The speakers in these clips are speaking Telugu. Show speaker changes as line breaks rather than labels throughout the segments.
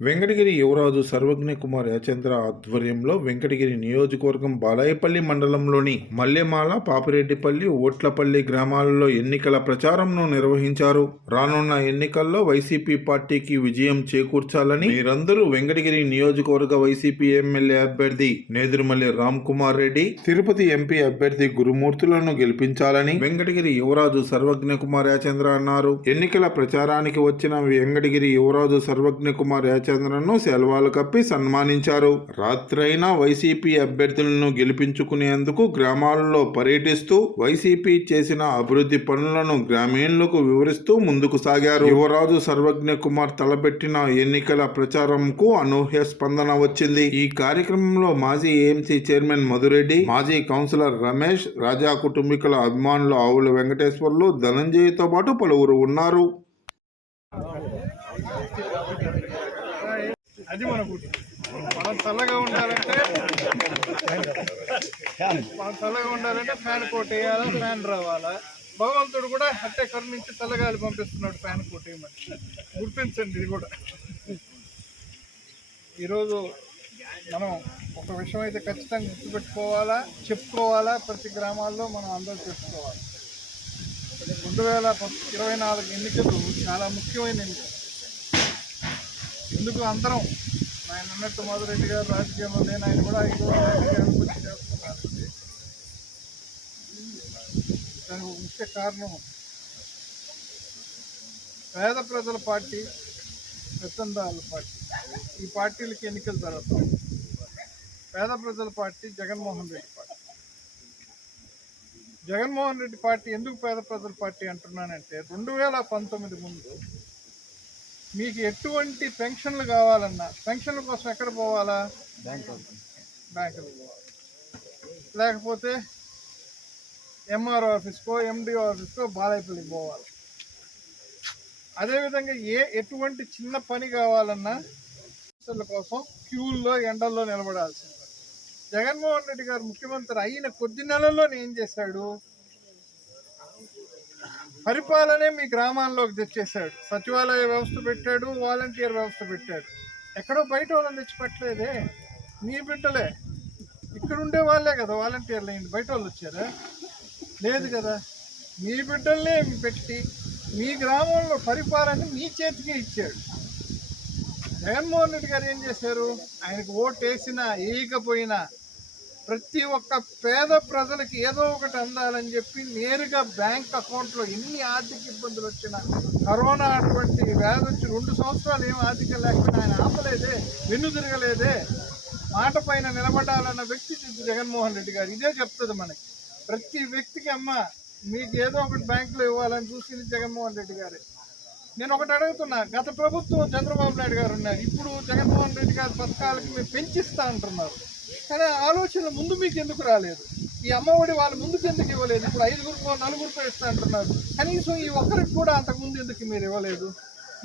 Venkatagiri Yuvaraju Sarvagna Kumar Yachendra ఆధ్వర్యంలో వెంకటగిరి నియోజకవర్గం బాలాయపల్లి మండలంలోని మల్లెమాల పాపిరెడ్డిపల్లి ఓట్లపల్లి గ్రామాలలో ఎన్నికల ప్రచారంను నిర్వహించారు. రానున్న ఎన్నికల్లో వైసీపీ పార్టీకి విజయం చేకూర్చాలని మీరందరూ వెంకటగిరి నియోజకవర్గ వైసీపీ ఎమ్మెల్యే అభ్యర్థి నేదురుమల్లి రామ్ కుమార్ రెడ్డి తిరుపతి ఎంపీ అభ్యర్థి గురుమూర్తులను గెలిపించాలని వెంకటగిరి యువరాజు సర్వజ్ఞ కుమార్ యాచంద్ర అన్నారు. ఎన్నికల ప్రచారానికి వచ్చిన వెంకటగిరి యువరాజు సర్వజ్ఞ కుమార్ రామచంద్రన్ను సెల్వాలు కప్పి సన్మానించారు. రాత్రైనా వైసీపీ అభ్యర్థులను గెలిపించుకునేందుకు గ్రామాలలో పర్యటిస్తూ వైసీపీ చేసిన అభివృద్ధి పనులను గ్రామీణులకు వివరిస్తూ ముందుకు సాగారు. యువరాజు సర్వజ్ఞ కుమార్ తలపెట్టిన ఎన్నికల ప్రచారంకు అనూహ్య స్పందన వచ్చింది. ఈ కార్యక్రమంలో మాజీ ఏఎంసీ చైర్మన్ మధురెడ్డి మాజీ కౌన్సిలర్ రమేష్ రాజా కుటుంబీకుల అభిమానులు ఆవుల వెంకటేశ్వర్లు ధనంజయ్తో పాటు పలువురు ఉన్నారు.
అది మన బుద్ధి మనం చల్లగా ఉండాలంటే మనం చల్లగా ఉండాలంటే ఫ్యాన్ కోట్ వేయాలా ఫ్యాన్ రావాలా? భగవంతుడు కూడా అట్టే కరుణించి చల్లగాలి పంపిస్తున్నాడు ఫ్యాన్ కోట్ వేయమని. గుర్తించండి ఇది కూడా. ఈరోజు మనం ఒక విషయం అయితే ఖచ్చితంగా గుర్తుపెట్టుకోవాలా చెప్పుకోవాలా ప్రతి గ్రామాల్లో మనం అందరూ చెప్పుకోవాలి రెండు వేల ఇరవై నాలుగు ఎన్నికలు చాలా ముఖ్యమైన ఎన్నికలు. ఎందుకు అందరం? ఆయన అన్నట్టు మధురెడ్డి గారు రాజకీయంలో లేని ఆయన కూడా ఈరోజు వచ్చి చేస్తున్నారు. దానికి ముఖ్య కారణం పేద ప్రజల పార్టీ పెత్తందారుల పార్టీ. ఈ పార్టీలకి ఎన్నికలు జరుగుతాం పేద ప్రజల party Jaganmohan Reddy party. Jaganmohan Reddy party ఎందుకు పేద ప్రజల పార్టీ అంటున్నానంటే రెండు వేల పంతొమ్మిది ముందు మీకు ఎటువంటి పెన్షన్లు కావాలన్నా పెన్షన్ల కోసం ఎక్కడ పోవాలా? బ్యాంకులకు పోవాలి. లేకపోతే ఎంఆర్ఓ ఆఫీస్కో ఎండిఓ ఆఫీస్కో బాలాయపల్లికి పోవాలి. అదేవిధంగా ఏ ఎటువంటి చిన్న పని కావాలన్నా పెన్షన్ల కోసం క్యూల్లో ఎండల్లో నిలబడాల్సింది. జగన్మోహన్ రెడ్డి గారు ముఖ్యమంత్రి అయిన కొద్ది నెలల్లోనే ఏం చేశాడు? పరిపాలనే మీ గ్రామాల్లోకి తెచ్చేశాడు. సచివాలయ వ్యవస్థ పెట్టాడు వాలంటీర్ వ్యవస్థ పెట్టాడు. ఎక్కడో బయట వాళ్ళని తెచ్చిపెట్టలేదే. నీ మీ బిడ్డలే. ఇక్కడ ఉండే వాళ్ళే కదా వాలంటీర్లు అయింది. బయట వాళ్ళు వచ్చారా? లేదు కదా. మీ బిడ్డల్నే పెట్టి మీ గ్రామంలో పరిపాలన మీ చేతికే ఇచ్చాడు. జగన్మోహన్ రెడ్డి గారు ఏం చేశారు? ఆయనకు ఓటు వేసినా వేయకపోయినా ప్రతి ఒక్క పేద ప్రజలకి ఏదో ఒకటి అందాలని చెప్పి నేరుగా బ్యాంక్ అకౌంట్లో ఎన్ని ఆర్థిక ఇబ్బందులు వచ్చినా కరోనా అటువంటి వ్యాధి వచ్చి రెండు సంవత్సరాలు ఏం ఆర్థిక లేకపోయినా ఆయన ఆపలేదే వెన్ను తిరగలేదే. మాట పైన నిలబడాలన్న వ్యక్తి జగన్మోహన్ రెడ్డి గారు. ఇదే చెప్తుంది మనకి. ప్రతి వ్యక్తికి అమ్మ మీకు ఏదో ఒకటి బ్యాంకులో ఇవ్వాలని చూసింది జగన్మోహన్ రెడ్డి గారే. నేను ఒకటి అడుగుతున్నా. గత ప్రభుత్వం చంద్రబాబు నాయుడు గారు ఉన్నారు. ఇప్పుడు జగన్మోహన్ రెడ్డి గారి పథకాలకి మేము పెంచిస్తా అంటున్నారు. కానీ ఆలోచన ముందు మీకు ఎందుకు రాలేదు? ఈ అమ్మఒడి వాళ్ళు ముందుకు ఎందుకు ఇవ్వలేదు? ఇప్పుడు ఐదుగురుకో నలుగురుకో ఇస్తా అంటున్నారు. కనీసం ఈ ఒక్కరికి కూడా అంతకుముందు ఎందుకు మీరు ఇవ్వలేదు?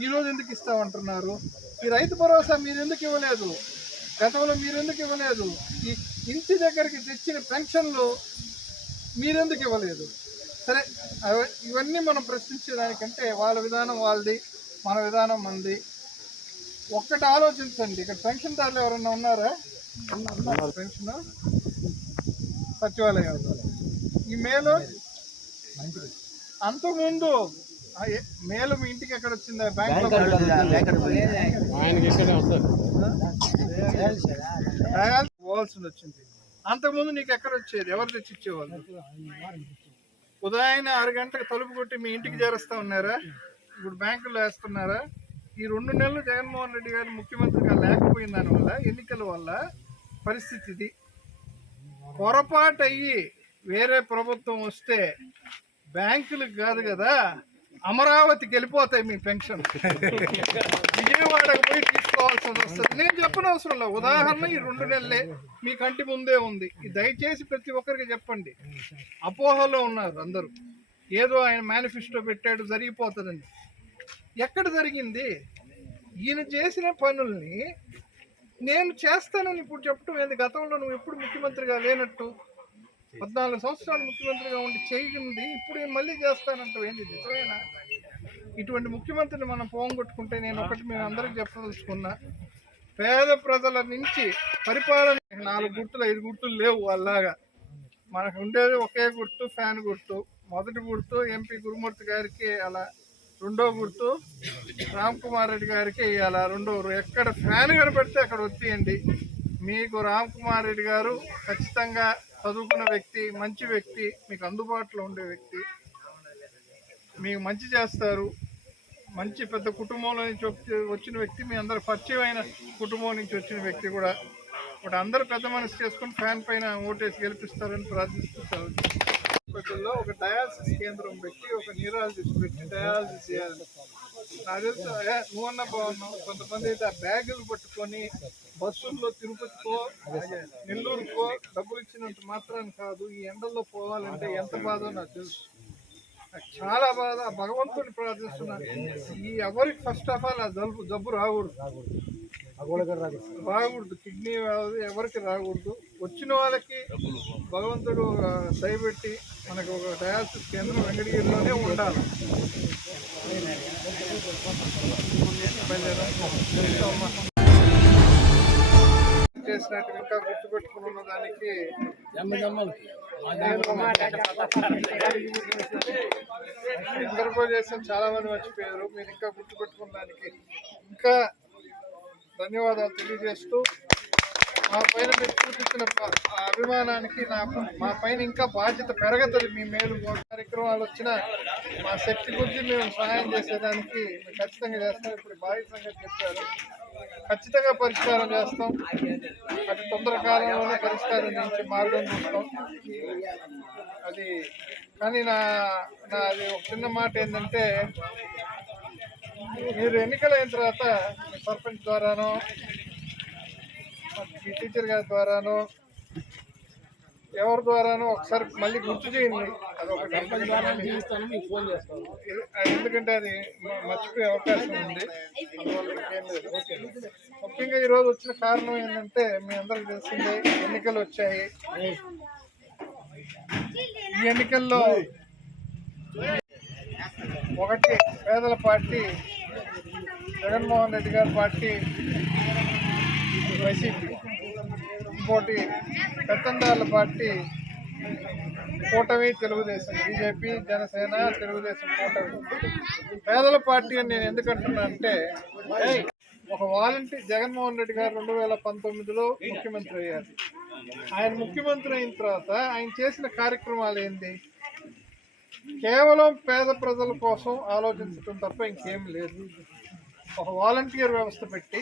ఈ రోజు ఎందుకు ఇస్తామంటున్నారు ఈ రైతు భరోసా మీరు ఎందుకు ఇవ్వలేదు? గతంలో మీరు ఎందుకు ఇవ్వలేదు? ఈ ఇంటి దగ్గరికి తెచ్చిన పెన్షన్లు మీరెందుకు ఇవ్వలేదు? సరే ఇవన్నీ మనం ప్రశ్నించేదానికంటే వాళ్ళ విధానం వాళ్ళది మన విధానం మనది. ఒక్కటి ఆలోచించండి. ఇక్కడ పెన్షన్దారులు ఎవరన్నా ఉన్నారా? ఉన్నారు? పెన్షన్? సచివాలయం ఈ మేలు? అంతకుముందు మేలు మీ ఇంటికి ఎక్కడ వచ్చిందా? బ్యాంక్ పోవాల్సి వచ్చింది. అంతకుముందు నీకు ఎక్కడ వచ్చేది? ఎవరు తెచ్చిచ్చేవాళ్ళు? ఉదయాన్నే ఆరు గంటలకు తలుపు కొట్టి మీ ఇంటికి చేరుస్తా ఉన్నారా? ఇప్పుడు బ్యాంకులో వేస్తున్నారా? ఈ రెండు నెలలు జగన్మోహన్ రెడ్డి గారు ముఖ్యమంత్రిగా లేకపోయిన దానివల్ల ఎన్నికల వల్ల పరిస్థితి ఇది. పొరపాటు అయ్యి వేరే ప్రభుత్వం వస్తే బ్యాంకులకు కాదు కదా అమరావతికి వెళ్ళిపోతాయి మీ పెన్షన్. విజయవాడకు పోయి తీసుకోవాల్సి వస్తుంది నేను చెప్పనవసరం అవసరం లేదు. ఉదాహరణ ఈ రెండు నెలలే. మీ కంటి ముందే ఉంది. దయచేసి ప్రతి ఒక్కరికి చెప్పండి. అపోహలో ఉన్నారు అందరూ. ఏదో ఆయన మేనిఫెస్టో పెట్టాడు జరిగిపోతుందని. ఎక్కడ జరిగింది? ఈయన చేసిన పనుల్ని నేను చేస్తానని ఇప్పుడు చెప్పడం ఏంది? గతంలో నువ్వు ఎప్పుడు ముఖ్యమంత్రిగా లేనట్టు? పద్నాలుగు సంవత్సరాలు ముఖ్యమంత్రిగా ఉండి చేయింది ఇప్పుడు మళ్ళీ చేస్తానంటావు ఏంటి నిజమేనా? ఇటువంటి ముఖ్యమంత్రిని మనం పోగొట్టుకుంటే నేను ఒకటి మేము అందరికి చెప్పదలుచుకున్నా. పేద ప్రజల నుంచి పరిపాలన నాలుగు గుర్తులు ఐదు గుర్తులు లేవు అలాగా మనకు ఉండేది ఒకే గుర్తు ఫ్యాన్ గుర్తు. మొదటి గుర్తు ఎంపీ గురుమూర్తి గారికి అలా రెండో గుర్తు రామ్ కుమార్ రెడ్డి గారికి అలా రెండో ఎక్కడ ఫ్యాన్ కనబడితే అక్కడ వచ్చేయండి మీకు రామ్ కుమార్ రెడ్డి గారు ఖచ్చితంగా చదువుకున్న వ్యక్తి మంచి వ్యక్తి మీకు అందుబాటులో ఉండే వ్యక్తి. మీకు మంచి చేస్తారు. మంచి పెద్ద కుటుంబంలో నుంచి వచ్చిన వ్యక్తి మీ అందరు పరిచయం అయిన కుటుంబం నుంచి వచ్చిన వ్యక్తి కూడా. ఇప్పుడు అందరు పెద్ద మనసు చేసుకుని ఫ్యాన్ పైన ఓటేసి గెలిపిస్తారని ప్రార్థిస్తున్నారు హాస్పిటల్లో ఒక డయాలసిస్ కేంద్రం పెట్టి ఒక న్యూరాలజిస్ట్ పెట్టి డయాలసిస్ చేయాలి. నువ్వన్నా బాగున్నావు. కొంతమంది అయితే ఆ బ్యాగులు పట్టుకొని బస్సుల్లో తిరుపతికో నెల్లూరుకో డబ్బులు ఇచ్చినంత మాత్రం కాదు ఈ ఎండల్లో పోవాలంటే ఎంత బాధో నాకు తెలుసు. చాలా బాధ. భగవంతుని ప్రార్థిస్తున్నాను ఈ ఎవరికి ఫస్ట్ ఆఫ్ ఆల్ ఆ జబ్బు జబ్బు రాకూడదు. రాకూడదు. కిడ్నీ వ్యాధి ఎవరికి రాకూడదు. వచ్చిన వాళ్ళకి భగవంతుడు దయపెట్టి మనకు ఒక డయాలసిస్ కేంద్రం వెంకటగిరిలోనే ఉండాలి. చేసినట్టు ఇంకా గుర్తుపెట్టుకుని ఉన్న దానికి అందరికీ చేసిన చాలా మంది మర్చిపోయారు మీరు ఇంకా గుర్తుపెట్టుకున్న దానికి ఇంకా ధన్యవాదాలు తెలియజేస్తూ మా పైన మీరు చూపించిన ప- అభిమానానికి నా మా పైన ఇంకా బాధ్యత పెరగతుంది మీ మేలు. కార్యక్రమాలు వచ్చిన మా శక్తి గురించి మేము సహాయం చేసేదానికి మేము ఖచ్చితంగా చేస్తాం ఇప్పుడు బాధ్యత సంగతి చెప్పారు. ఖచ్చితంగా పరిష్కారం చేస్తాం. అతి తొందర కాలంలోనే పరిష్కారం నుంచి మార్గం చూస్తాం. అది కానీ నా నా అది ఒక చిన్న మాట ఏంటంటే మీరు ఎన్నికలైన తర్వాత మీ సర్పంచ్ ద్వారానో టీచర్ గారి ద్వారానో ఎవరి ద్వారానో ఒకసారి మళ్ళీ గుర్తు చేయండి. ఎందుకంటే అది మర్చిపోయే అవకాశం ఉంది. ముఖ్యంగా ఈ రోజు వచ్చిన కారణం ఏంటంటే మీ అందరికి తెలిసిందే ఎన్నికలు వచ్చాయి. ఈ ఎన్నికల్లో ఒకటి పేదల పార్టీ జగన్మోహన్ రెడ్డి గారి పార్టీ వైసీపీ ఇంకోటి పెత్తందారుల పార్టీ కూటమి తెలుగుదేశం బీజేపీ జనసేన తెలుగుదేశం కూటమి. పేదల పార్టీ అని నేను ఎందుకంటున్నా అంటే ఒక వాలంటీర్ జగన్మోహన్ రెడ్డి గారు రెండు వేల పంతొమ్మిదిలో ముఖ్యమంత్రి అయ్యారు. ఆయన ముఖ్యమంత్రి అయిన తర్వాత ఆయన చేసిన కార్యక్రమాలు ఏంటి కేవలం పేద ప్రజల కోసం ఆలోచించడం తప్ప ఇంకేం లేదు. ఒక వాలంటీర్ వ్యవస్థ పెట్టి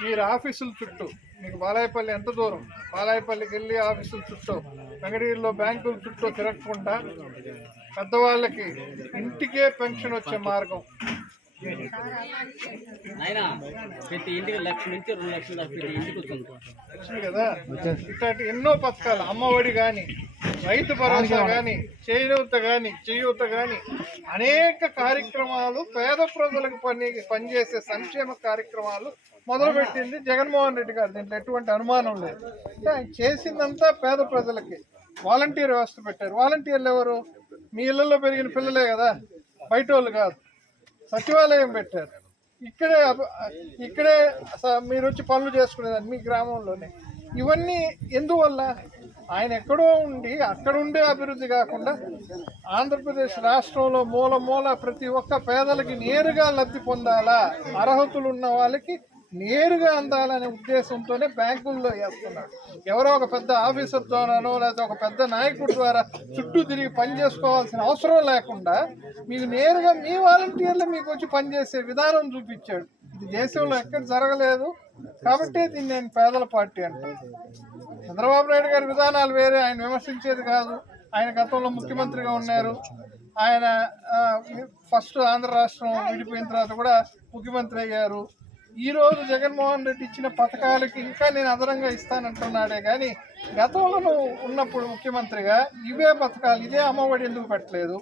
మీరు ఆఫీసుల చుట్టూ మీకు బాలాయపల్లి ఎంత దూరం? బాలాయపల్లికి వెళ్ళి ఆఫీసుల చుట్టూ వెంకటగిరిలో బ్యాంకుల చుట్టూ తిరగకుండా పెద్దవాళ్ళకి ఇంటికే పెన్షన్ వచ్చే మార్గం.
ప్రతి ఇంటికి లక్ష నుంచి రెండు లక్షల దాకా ప్రతి ఇంటికి వస్తుంది.
వచ్చింది కదా? ఇట్లాంటి ఎన్నో పథకాలు అమ్మఒడి కానీ రైతు భరోసా కానీ చేయూత కానీ చేయూత కానీ అనేక కార్యక్రమాలు పేద ప్రజలకు పని పనిచేసే సంక్షేమ కార్యక్రమాలు మొదలుపెట్టింది జగన్మోహన్ రెడ్డి గారు. దీంట్లో ఎటువంటి అనుమానం లేదు. చేసిందంతా పేద ప్రజలకి. వాలంటీర్ వ్యవస్థ పెట్టారు. వాలంటీర్లు ఎవరు? మీ ఇళ్ళలో పెరిగిన పిల్లలే కదా. బయట వాళ్ళు కాదు. సచివాలయం పెట్టారు. ఇక్కడే ఇక్కడే మీరు వచ్చి పనులు చేసుకునేదాన్ని మీ గ్రామంలోనే. ఇవన్నీ ఎందువల్ల? ఆయన ఎక్కడో ఉండి అక్కడ ఉండే అభివృద్ధి కాకుండా ఆంధ్రప్రదేశ్ రాష్ట్రంలో మూల మూల ప్రతి ఒక్క పేదలకి నేరుగా లబ్ధి పొందాలా అర్హతలు ఉన్న వాళ్ళకి నేరుగా అందాలనే ఉద్దేశంతోనే బ్యాంకుల్లో వేస్తున్నాడు ఎవరో ఒక పెద్ద ఆఫీసర్ ద్వారానో లేదా ఒక పెద్ద నాయకుడి ద్వారా చుట్టూ తిరిగి పని చేసుకోవాల్సిన అవసరం లేకుండా మీకు నేరుగా మీ వాలంటీర్లు మీకు వచ్చి పనిచేసే విధానం చూపించాడు. ఇది దేశంలో ఎక్కడ జరగలేదు. కాబట్టి దీన్ని నేను పేదల పార్టీ అంటాను. చంద్రబాబు నాయుడు గారి విధానాలు వేరే ఆయన విమర్శించేది కాదు. ఆయన గతంలో ముఖ్యమంత్రిగా ఉన్నారు. ఆయన ఫస్ట్ ఆంధ్ర రాష్ట్రం విడిపోయిన తర్వాత కూడా ముఖ్యమంత్రి అయ్యారు. ఈరోజు జగన్మోహన్ రెడ్డి ఇచ్చిన పథకాలకి ఇంకా నేను అదనంగా ఇస్తానంటున్నాడే కానీ గతంలో నువ్వు ఉన్నప్పుడు ముఖ్యమంత్రిగా ఇవే పథకాలు ఇదే అమ్మఒడి ఎందుకు పెట్టలేదు?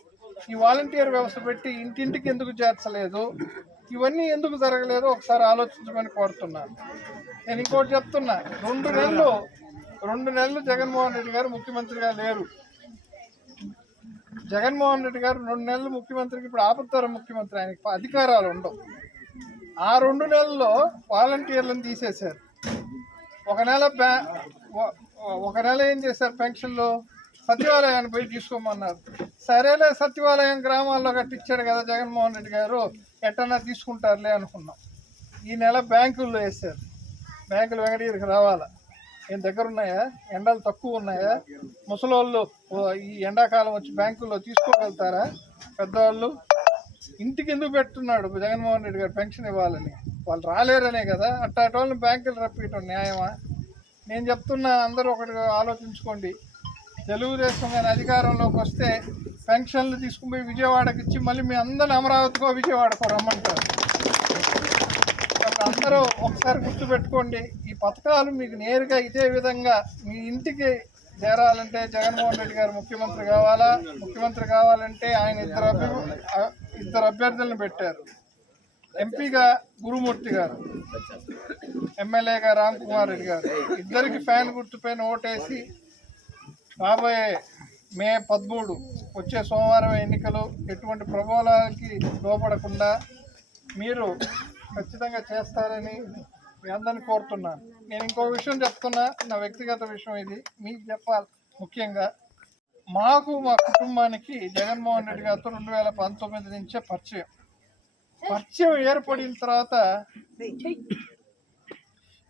ఈ వాలంటీర్ వ్యవస్థ పెట్టి ఇంటింటికి ఎందుకు చేర్చలేదు? ఇవన్నీ ఎందుకు జరగలేదో? ఒకసారి ఆలోచించమని కోరుతున్నాను. నేను ఇంకోటి చెప్తున్నా. రెండు నెలలు రెండు నెలలు జగన్మోహన్ రెడ్డి గారు ముఖ్యమంత్రిగా లేరు. జగన్మోహన్ రెడ్డి గారు రెండు నెలలు ముఖ్యమంత్రికి ఇప్పుడు ఆపత్తర ముఖ్యమంత్రి ఆయనకి అధికారాలు ఉండవు. ఆ రెండు నెలల్లో వాలంటీర్లను తీసేశారు. ఒక నెల ఒక నెల ఏం చేశారు పెన్షన్లో? సచివాలయాన్ని పోయి తీసుకోమన్నారు. సరేలే సచివాలయం గ్రామాల్లో కట్టించాడు కదా జగన్మోహన్ రెడ్డి గారు ఎట్టన్నా తీసుకుంటారులే అనుకున్నాం. ఈ నెల బ్యాంకుల్లో వేశారు. బ్యాంకులు వెంకటగిరికి రావాలా? ఏం దగ్గర ఉన్నాయా? ఎండలు తక్కువ ఉన్నాయా? ముసలోళ్ళు ఓ, ఈ ఎండాకాలం వచ్చి బ్యాంకుల్లో తీసుకోగలుగుతారా? పెద్దవాళ్ళు? ఇంటికి ఎందుకు పెట్టున్నాడు జగన్మోహన్ రెడ్డి గారు పెన్షన్ ఇవ్వాలని? వాళ్ళు రాలేరనే కదా? అట్టాటి వాళ్ళని బ్యాంకులు రప్పించడం న్యాయమా? నేను చెప్తున్నా అందరూ ఒకటి ఆలోచించుకోండి. తెలుగుదేశం కానీ అధికారంలోకి వస్తే పెన్షన్లు తీసుకుని విజయవాడకి ఇచ్చి మళ్ళీ మీ అందరిని అమరావతికో విజయవాడకో రమ్మంటారు. అందరూ ఒకసారి గుర్తుపెట్టుకోండి ఈ పథకాలు మీకు నేరుగా ఇదే విధంగా మీ ఇంటికి చేరాలంటే జగన్మోహన్ రెడ్డి గారు ముఖ్యమంత్రి కావాలా? ముఖ్యమంత్రి కావాలంటే ఆయన ఇద్దరు ఇద్దరు అభ్యర్థులను పెట్టారు. ఎంపీగా గురుమూర్తి గారు ఎమ్మెల్యేగా రామ్ కుమార్ రెడ్డి గారు. ఇద్దరికి ఫ్యాన్ గుర్తుపైన ఓటేసి రాబోయే మే పదమూడు వచ్చే సోమవారం ఎన్నికలు ఎటువంటి ప్రభావాలకి లోపడకుండా మీరు ఖచ్చితంగా చేస్తారని మీ అందరిని కోరుతున్నాను. నేను ఇంకో విషయం చెప్తున్నా నా వ్యక్తిగత విషయం ఇది. మీకు చెప్పాలి ముఖ్యంగా మాకు మా కుటుంబానికి జగన్మోహన్ రెడ్డి గారితో రెండు వేల పంతొమ్మిది నుంచే పరిచయం. పరిచయం ఏర్పడిన తర్వాత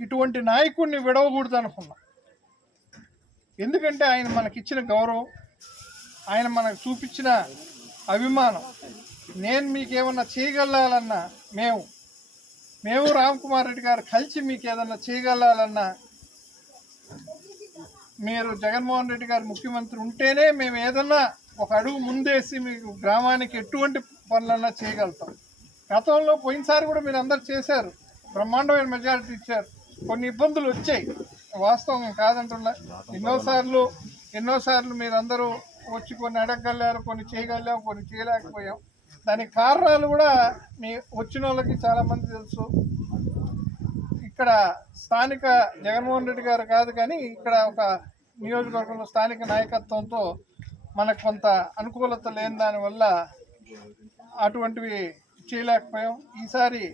ఇటువంటి నాయకుడిని విడవకూడదు అనుకున్నా. ఎందుకంటే ఆయన మనకిచ్చిన గౌరవం ఆయన మనకు చూపించిన అభిమానం. నేను మీకేమన్నా చేయగలగాలన్నా మేము మేము రామ్ కుమార్ రెడ్డి గారు కలిసి మీకు ఏదన్నా చేయగలాలన్నా మీరు జగన్మోహన్ రెడ్డి గారు ముఖ్యమంత్రి ఉంటేనే మేము ఏదన్నా ఒక అడుగు ముందేసి మీకు గ్రామానికి ఎటువంటి పనులన్నా చేయగలుగుతాం. గతంలో పోయినసారి కూడా మీరు అందరు చేశారు. బ్రహ్మాండమైన మెజారిటీ ఇచ్చారు. కొన్ని ఇబ్బందులు వచ్చాయి. వాస్తవం కాదంటున్నా. ఎన్నోసార్లు ఎన్నోసార్లు మీరు అందరూ వచ్చి కొన్ని అడగగలిగారు కొన్ని చేయగలిగాం కొన్ని చేయలేకపోయాం. దానికి కారణాలు కూడా మీ వచ్చిన వాళ్ళకి చాలామంది తెలుసు. ఇక్కడ స్థానిక జగన్మోహన్ రెడ్డి గారు కాదు కానీ ఇక్కడ ఒక నియోజకవర్గంలో స్థానిక నాయకత్వంతో మనకు కొంత అనుకూలత లేని దానివల్ల అటువంటివి చేయలేకపోయాం. ఈసారి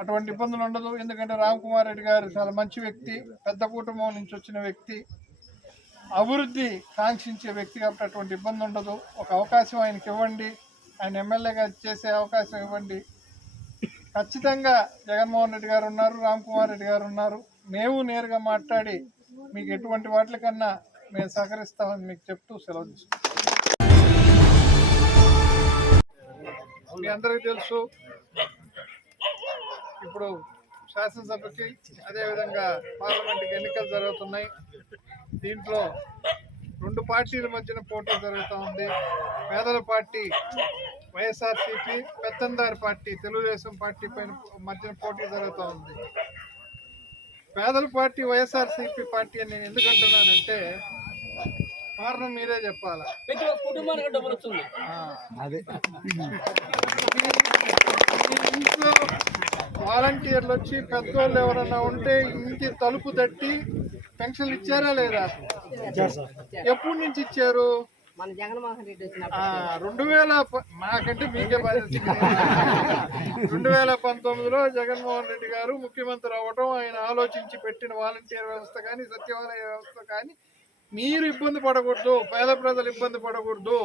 అటువంటి ఇబ్బందులు ఉండదు. ఎందుకంటే రామ్ కుమార్ రెడ్డి గారు చాలా మంచి వ్యక్తి పెద్ద కుటుంబం నుంచి వచ్చిన వ్యక్తి అభివృద్ధి కాంక్షించే వ్యక్తి కాబట్టి అటువంటి ఇబ్బంది ఉండదు. ఒక అవకాశం ఆయనకి ఇవ్వండి. ఆయన ఎమ్మెల్యేగా చేసే అవకాశం ఇవ్వండి. ఖచ్చితంగా జగన్మోహన్ రెడ్డి గారు ఉన్నారు రామ్ కుమార్ రెడ్డి గారు ఉన్నారు. మేము నేరుగా మాట్లాడి మీకు ఎటువంటి వాటికన్నా మేము సహకరిస్తామని మీకు చెప్తూ సెలవు తీసుకుంటాం మీ అందరికీ తెలుసు ఇప్పుడు శాసనసభకి అదేవిధంగా పార్లమెంట్కి ఎన్నికలు జరుగుతున్నాయి. దీంట్లో రెండు పార్టీల మధ్యన పోటీ జరుగుతూ ఉంది. పేదల పార్టీ వైఎస్ఆర్సీపీ పెత్తందారి పార్టీ తెలుగుదేశం పార్టీ పైన మధ్యన పోటీ జరుగుతూ ఉంది. పేదల పార్టీ వైఎస్ఆర్సీపీ పార్టీ అని నేను ఎందుకు అంటున్నానంటే కారణం మీరే చెప్పాలా? అదే. ఇంట్లో వాలంటీర్లు వచ్చి పెద్దోళ్ళు ఎవరన్నా ఉంటే ఇంటి తలుపు తట్టి పెన్షన్లు ఇచ్చారా లేదా? ఎప్పటి నుంచి ఇచ్చారు?
మన జగన్మోహన్ రెడ్డి
రెండు వేల మాకంటే మీకే బాధ్యత రెండు వేల పంతొమ్మిదిలో జగన్మోహన్ రెడ్డి గారు ముఖ్యమంత్రి అవ్వటం ఆయన ఆలోచించి పెట్టిన వాలంటీర్ వ్యవస్థ కానీ సచివాలయ వ్యవస్థ కానీ మీరు ఇబ్బంది పడకూడదు పేద ప్రజలు ఇబ్బంది పడకూడదు.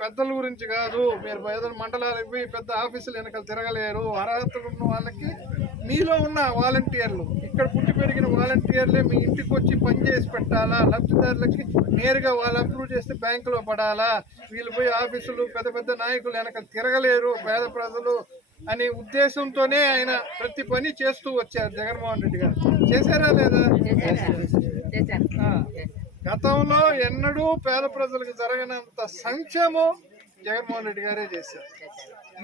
పెద్దల గురించి కాదు మీరు పేదల మండలాలకు పోయి పెద్ద ఆఫీసులు వెనకాల తిరగలేరు. అర్హతలు ఉన్న వాళ్ళకి మీలో ఉన్న వాలంటీర్లు ఇక్కడ పుట్టి పెరిగిన వాలంటీర్లే మీ ఇంటికి వచ్చి పని చేసి పెట్టాలా? లబ్ధిదారులకి నేరుగా వాళ్ళు అప్రూవ్ చేస్తే బ్యాంకులో పడాలా? వీళ్ళు పోయి ఆఫీసులు పెద్ద పెద్ద నాయకులు వెనక తిరగలేరు పేద ప్రజలు అనే ఉద్దేశంతోనే ఆయన ప్రతి పని చేస్తూ వచ్చారు జగన్మోహన్ రెడ్డి గారు. చేశారా లేదా. గతంలో ఎన్నడూ పేద ప్రజలకు జరగనంత సంక్షేమం జగన్మోహన్ రెడ్డి గారే చేశారు.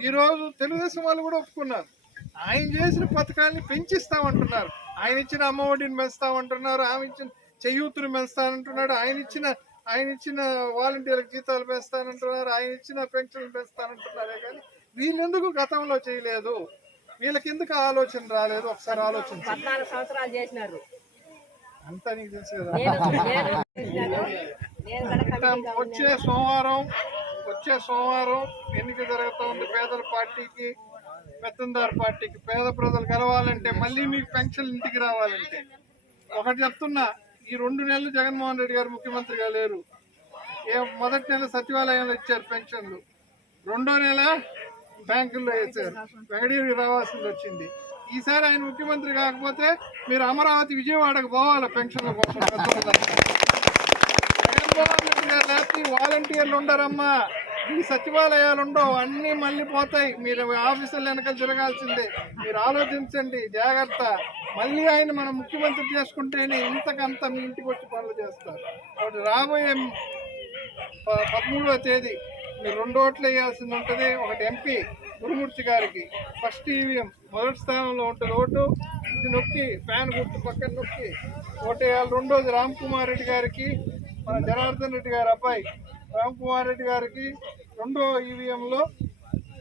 ఈరోజు తెలుగుదేశం వాళ్ళు కూడా ఒప్పుకున్నారు. ఆయన చేసిన పథకాన్ని పెంచిస్తామంటున్నారు. ఆయన ఇచ్చిన అమ్మఒడిని పెంచుతామంటున్నారు. ఆమె ఇచ్చిన చేయూతుని పెంచుతానంటున్నాడు. ఆయన ఇచ్చిన ఆయన ఇచ్చిన వాలంటీర్లకు జీతాలు పెంచుతానంటున్నారు. ఆయన ఇచ్చిన పెన్షన్లు పెంచుతానంటున్నారే కానీ వీళ్ళెందుకు గతంలో చేయలేదు? వీళ్ళకి ఎందుకు ఆలోచన రాలేదు? ఒకసారి
పద్నాలుగు సంవత్సరాలు చేసినారు.
అంతా నీకు తెలుసు కదా. వచ్చే సోమవారం వచ్చే సోమవారం ఎన్నిక జరుగుతూ ఉంది పేదల పార్టీకి పెత్తందారు పార్టీకి పేద ప్రజలు కలవాలంటే మళ్ళీ మీకు పెన్షన్ ఇంటికి రావాలంటే. ఒకటి చెప్తున్నా ఈ రెండు నెలలు జగన్మోహన్ రెడ్డి గారు ముఖ్యమంత్రిగా లేరు. ఏ మొదటి నెల సచివాలయంలో ఇచ్చారు పెన్షన్లు. రెండో నెల బ్యాంకుల్లో వేశారు. వెంకటగిరికి రావాల్సింది వచ్చింది. ఈసారి ఆయన ముఖ్యమంత్రి కాకపోతే మీరు అమరావతి విజయవాడకు పోవాలి పెన్షన్ల కోసం. జగన్మోహన్ రెడ్డి గారు లేకపోతే వాలంటీర్లు ఉండరమ్మా. ఈ సచివాలయాలు ఉండవు అన్నీ మళ్ళీ పోతాయి. మీరు ఆఫీసులు వెనకాల తిరగాల్సిందే. మీరు ఆలోచించండి జాగ్రత్త. మళ్ళీ ఆయన మనం ముఖ్యమంత్రి చేసుకుంటేనే ఇంతకంత మీ ఇంటికి వచ్చి పనులు చేస్తారు. కాబట్టి రాబోయే ప- పదమూడవ తేదీ మీరు రెండు ఓట్లు వేయాల్సింది ఉంటుంది. ఒకటి ఎంపీ గురుమూర్తి గారికి. ఫస్ట్ ఈవీఎం మొదటి స్థానంలో ఉంటుంది ఓటు. ఇది నొక్కి ఫ్యాన్ గుర్తు పక్కన నొక్కి ఓటు వేయాలి రెండోది రామ్ కుమార్ రెడ్డి గారికి మన జనార్దన్ రెడ్డి గారి అబ్బాయి. రామ్ కుమార్ రెడ్డి గారికి రెండో ఈవీఎంలో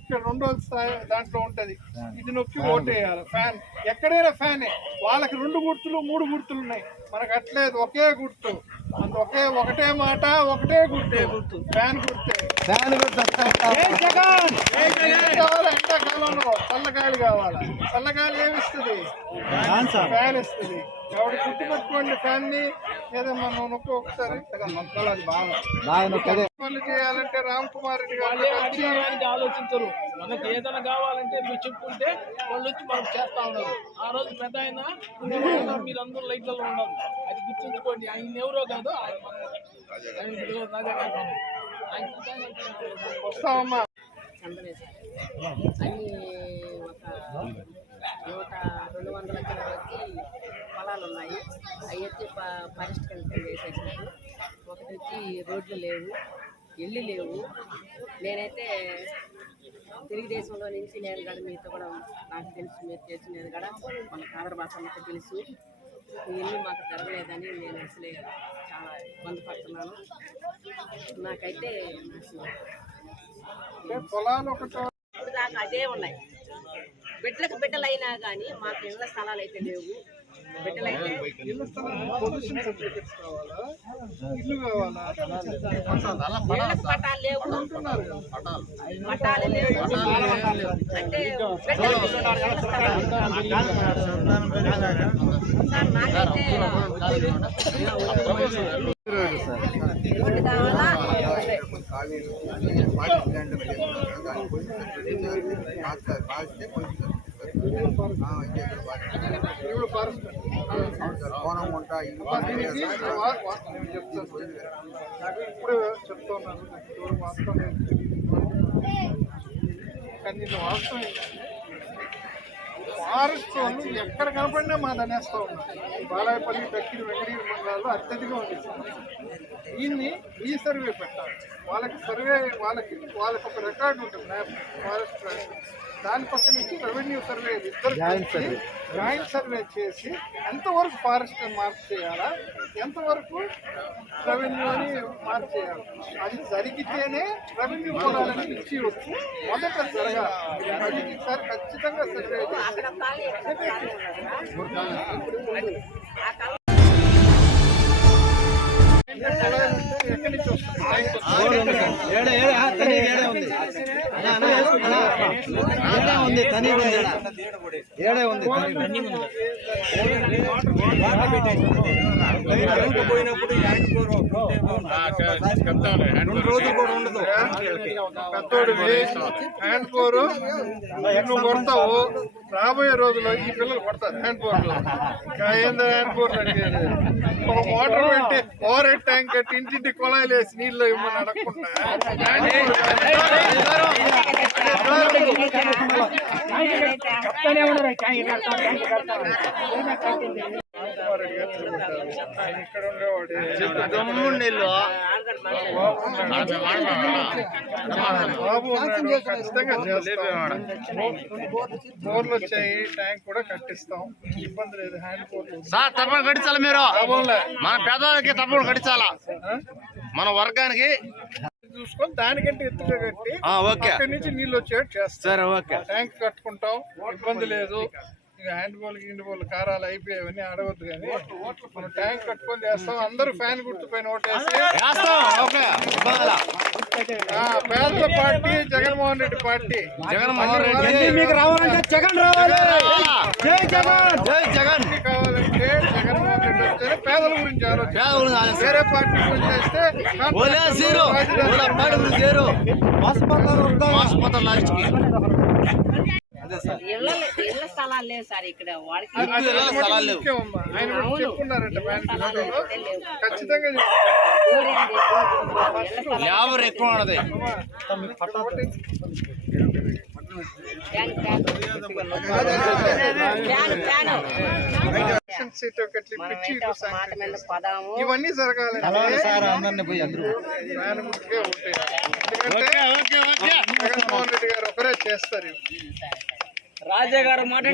ఇక్కడ రెండో స్థాయి దాంట్లో ఉంటది. ఇది నొక్కి ఓటు వేయాలి ఫ్యాన్ ఎక్కడైనా ఫ్యానే వాళ్ళకి రెండు గుర్తులు మూడు గుర్తులు ఉన్నాయి. మనకు అట్లేదు. ఒకే గుర్తు. అంత ఒకే ఒకటే మాట ఒకటే గుర్తే. గుర్తు. ఫ్యాన్ గుర్తే. ఏం కావాలి ఎండాకాలంలో చల్లగాలి కావాలా? చల్లగాలి ఏమి ఇస్తుంది? ఫ్యాన్ ఇస్తుంది. కాబట్టి గుర్తు పెట్టుకోండి ఫ్యాన్ని ఏదో మనం నొక్కి ఒకసారి. పనులు చేయాలంటే రామ్ కుమార్ రెడ్డి గారు
ఆలోచించరు. మనకి ఏదైనా కావాలంటే మీరు చెప్పుకుంటే వాళ్ళు వచ్చి మనం చేస్తా ఉన్నారు. ఆ రోజు పెద్ద ఆయన మీరు అందరూ లైట్లలో ఉండదు అది గుర్తుంచుకోండి. ఆయన ఎవరో కాదు ఆయన మనోడే. ఆయన
అన్ని ఒక నూట రెండు వందల కిలోలకి పొలాలు ఉన్నాయి అవి వచ్చి ప- ఫారెస్ట్ కింద వేసేసినారు ఒకటి వచ్చి రోడ్లు లేవు ఇళ్ళు లేవు నేనైతే తెలుగుదేశంలో నుంచి నేను కూడా మీతో కూడా నాకు తెలుసు మీరు చేసి నేను కూడా మన కాదర భాష అంతా తెలుసు ఇల్లు మాకు జరగలేదని నేను అసలే చాలా ఇబ్బంది పడుతున్నాను నాకైతే అసలు
పొలాలు ఒకటి
ఇప్పుడు దాకా అదే ఉన్నాయి. బిడ్డలకు బిడ్డలు అయినా కానీ మాకు ఇళ్ళ స్థలాలు అయితే లేవు. పట్టాలు లేవు. లేవు. అంటే నాకైతే రోడ్డు వాటర్
ప్లాంట్ ఫారెస్ట్ దీనికి వా- వా- నేను చెప్తాను నాకు ఇప్పుడు చెప్తున్నాను వాస్తవం కానీ వాస్తవం ఫారెస్ట్ వాళ్ళు ఎక్కడ కనపడినా మా దనేస్తూ ఉన్నారు బాలాయపల్లి దక్కిన వెంకటగిరి మండలాల్లో అత్యధికంగా ఉంది దీన్ని ఈ సర్వే పెట్టాలి. వాళ్ళకి సర్వే వాళ్ళకి వాళ్ళకి ఒక రికార్డు ఉంటుంది ఫారెస్ట్. దాని పక్క నుంచి రెవెన్యూ సర్వే ఇద్దరు జాయింట్ సర్వే చేసి ఎంతవరకు ఫారెస్ట్ మార్క్ చేయాలా ఎంతవరకు రెవెన్యూ అని మార్క్ చేయాలి. అది జరిగితేనే రెవెన్యూ పొలాలని ఇచ్చి వచ్చు మొదట జరగాలి. అది ఈసారి ఖచ్చితంగా సర్వే చేసి
అక్కడ ఉంది ఇక్కడ ఏడే ఉంది పోయినప్పుడు కాలం
ఎక్కడి నుంచి వస్తుంది పెద్దోడు హ్యాండ్ పోరు నువ్వు కొడతావు రాబోయే రోజుల్లో ఈ పిల్లలు కొడతారు హ్యాండ్ పోర్లో ఇంకా ఏందో హ్యాండ్ పోర్ అడిగేది ఒక మోటార్ పెట్టి ఓవర్ హెడ్ ట్యాంక్ కట్టి ఇంటింటి కుళాయిలు వేసి నీళ్ళు ఇవ్వమని అడగకుండా. ఆయన ఇక్కడ ఉండేవాడు బాబు ఉన్నాడు. ఖచ్చితంగా చేస్తాం. బోర్లు వచ్చాయి ట్యాంక్ కూడా కట్టిస్తాం. ఇబ్బంది లేదు హ్యాండ్ బోర్లు
సార్ తప్పకుండా కట్టించాలి మీరు? మన పేదవాళ్ళకి తప్పకుండా కట్టించాలా? మన వర్గానికి?
చూసుకొని దానికంటే ఎత్తుగా కట్టి అక్కడి నుంచి నీళ్ళు వచ్చేట్టు చేస్తాం. ట్యాంక్ కట్టుకుంటాం ఇబ్బంది లేదు. హ్యాండ్ బాల్ గిండ్ బాల్ కారాలు అయిపోయావన్నీ ఆడవద్దు కానీ మనం ట్యాంక్ కట్టుకొని చేస్తాం. అందరూ ఫ్యాన్ గుర్తు పైన ఓటేసి ఆ, పేదల పార్టీ జగన్మోహన్ రెడ్డి పార్టీ.
జగన్మోహన్ రెడ్డి.
మీకు రావాలంటే
జగన్ రావాలి. జై జగన్. జై జగన్.
కావాలంటే జగన్మోహన్ రెడ్డి వస్తేనే పేదల గురించి ఆలోచన. వేరే పార్టీ గురించి
జీరో. మాసిపోతారు లాస్ట్కి
ఇళ్ళ స్థలాలు లేవు సార్ ఇక్కడ వాడికి
స్థలాలు లేవు. లేబర్ ఎక్కువ ఉన్నది
ఇవన్నీ ఎందుకంటే జగన్మోహన్ రెడ్డి గారు ఒకరే చేస్తారు ఇవి.
రాజా గారు మాట